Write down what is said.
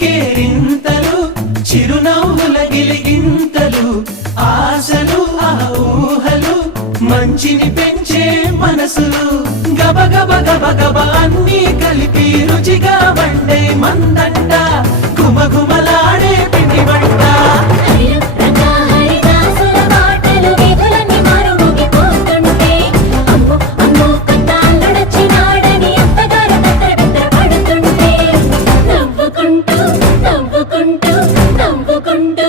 కేరింతలు చిరునవ్వుల గిలిగింతలు ఆశలు ఆ ఊహలు మంచిని పెంచే మనసులు గబ గబ గబ గబ అన్నీ కలిపి రుచిగా వండే మందంట గుమగుమలాడే పిండి వంట నవ్వుకుంటూ